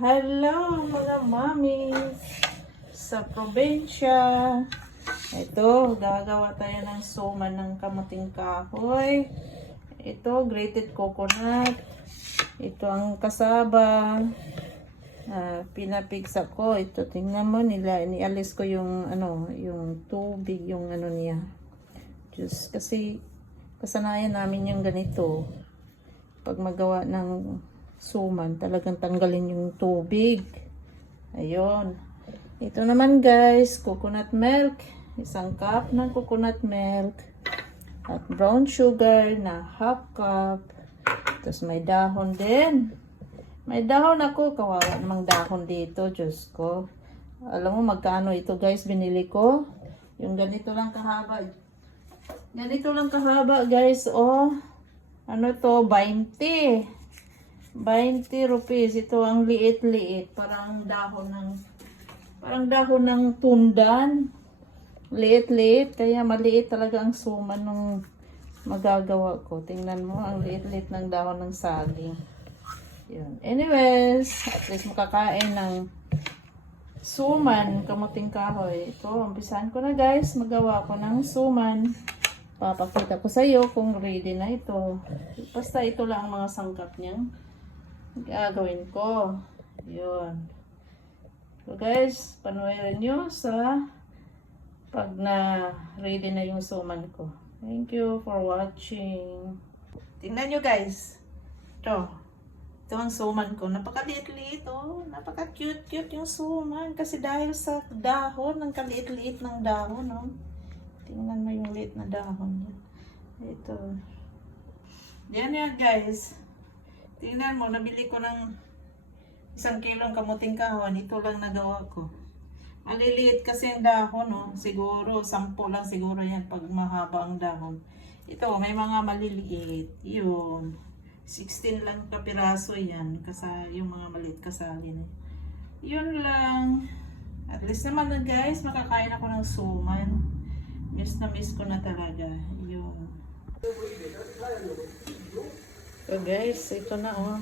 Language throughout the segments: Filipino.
Hello mga mamis sa probinsya. Ito, gagawa tayo ng suman ng kamuting kahoy. Ito, grated coconut. Ito ang kasaba. Pinapigsa ko. Ito, tingnan mo nila. Inialis ko yung yung tubig, yung niya. Just kasi kasanayan namin yung ganito. Pag magawa ng suman, talagang tanggalin yung tubig. Ayun. Ito naman guys, coconut milk. Isang cup ng coconut milk. At brown sugar na half cup. Tapos may dahon din. May dahon ako. Kawawa namang dahon dito. Diyos ko. Alam mo magkano ito guys binili ko? Yung ganito lang kahaba. Ganito lang kahaba guys. Oh. Ano to? 20. 20 rupees. Ito ang liit-liit. Parang dahon ng tundan. Liit-liit. Kaya maliit talaga ang suman ng magagawa ko. Tingnan mo. Ang liit-liit ng dahon ng saging. Yun. Anyways, at least makakain ng suman, kamuting kahoy. Ito, umpisahan ko na guys. Magawa ko ng suman. Papakita ko sa iyo kung ready na ito. Basta ito lang ang mga sangkap niyang gagawin ko. Yun. So guys, panuorin nyo sa pag na ready na yung suman ko. Thank you for watching. Tingnan nyo guys. Ito ang suman ko. Napakaliit-liit oh. Napaka-cute-cute yung suman. Kasi dahil sa dahon, ang kaliit-liit ng dahon oh. Tingnan mo yung liit na dahon niya. Ito. Yan yan guys. Tingnan mo, nabili ko ng 1 kilong kamuting kahoy. Ito lang nagawa ko. Maliliit kasi ang dahon, no? Siguro, 10 lang siguro yan pag mahaba ang dahon. Ito, may mga maliliit. Yun. 16 lang kapiraso yan. Kasi yung mga maliit kasali na. Yun lang. At least naman na guys, makakain ako ng suman. Miss na miss ko na talaga. Yun. So guys, ito na oh.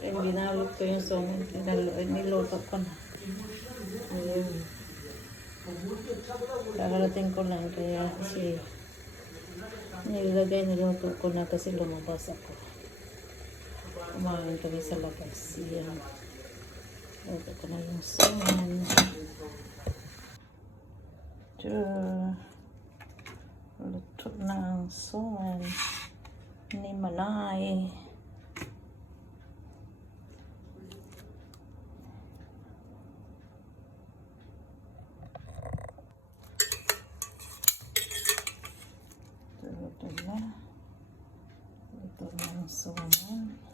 Binalot ko yung suman. Niluto ko na. Ayun. Kakarating ko lang kaya kasi niluto ko na kasi lumabas ako. Kumain kami sa labas. Yan. Luto ko na yung suman. Luto na ang suman ni Manay. Luto na ang suman.